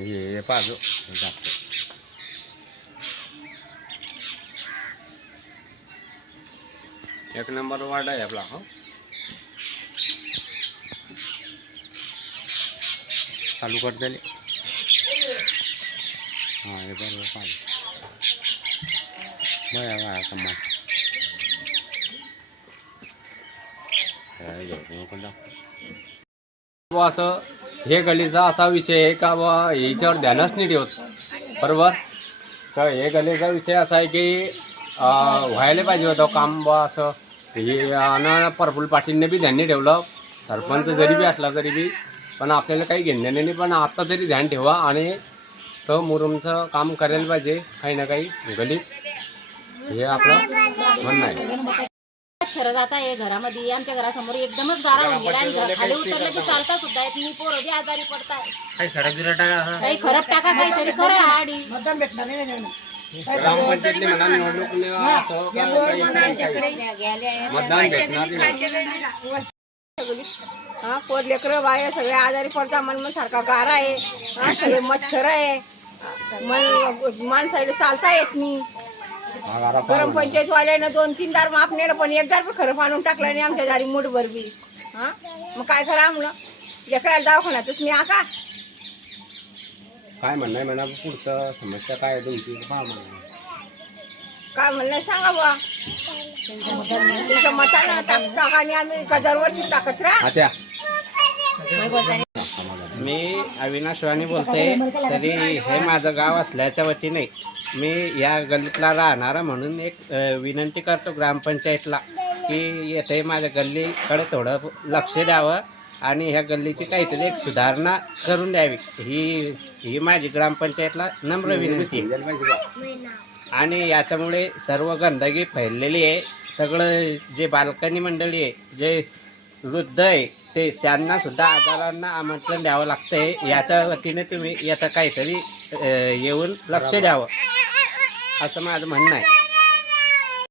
हे पाहतो हे टाकतो. एक नंबर वार्ड आहे आपला हो. चालू कर दिले हां हे बरोबर पाहिजे बया बया कमाल असं हे गलीचा असा विषय आहे का बा याच्यावर ध्यानच नाही ठेवत. बरोबर? तर हे गलीचा विषय असा आहे की व्हायला पाहिजे होतं काम बा असं. हे आणि प्रफुल्ल पाटीलने बी ध्यान नाही ठेवलं. सरपंच जरी बी असला तरी बी पण आपल्याला काही घेणं नाही. पण आता तरी ध्यान ठेवा आणि तो मुरुमचं काम करायला पाहिजे. काही ना काही गलीत हे आपलं म्हणणं आहे. मच्छर जात आहे घरामध्ये आमच्या घरासमोर एकदमच गारा होऊन गेला आणि घर खाली उतरलं की चालता सुद्धा येत नाही. पोरं आजारी पडताय काही खरं बिरं टाका काही खरब टाका काहीतरी करा आडी ग्रामपंचायतने म्हणा निवडणूक नाही असं का- काही- काही- काही. मतदान भेटणार नाही. हा पोर लेकरं बाय सगळे आजारी पडता मन सारखा गारा आहे. हा सगळे मच्छर आहे. मन माणसाला चालता येत नाही. गरम. पंचायत वाल्यानं दोन तीन दार माप नेलं पण एक दार बी खरं आणून टाकलं नाही आमच्या दारी मुठभर बी. हा मग काय करा आमलं लेकराला दवाखान्यातच मी आका. काय म्हणणं आहे म्हणा पुढचं समस्या काय आहे तुमची? पहा म्हणा काय म्हणलं सांगा बा तुमच्या मतानं टाकता आणि आम्ही का दरवर्षी टाकत राहा. आत्या मी अविनाश वाणी बोलते तरी हे माझं गाव असल्याच्या वतीने मी या गल्लीतला राहणारा म्हणून एक अ, विनंती करतो ग्रामपंचायतला की येथे माझ्या गल्लीकडे थोडं लक्ष द्यावं. आणि ह्या गल्लीची काहीतरी एक सुधारणा करून द्यावी. ही ही माझी ग्रामपंचायतला नम्र विनंती आहे. आणि याच्यामुळे सर्व गंदगी फैललेली आहे. सगळं जे बालकनी मंडळी आहे जे वृद्ध आहे ते त्यांना सुद्धा आजारांना आमंत्रण द्यावं लागतं आहे याच्या वतीने तुम्ही याचं काहीतरी येऊन लक्ष द्यावं. असं माझं म्हणणं आहे.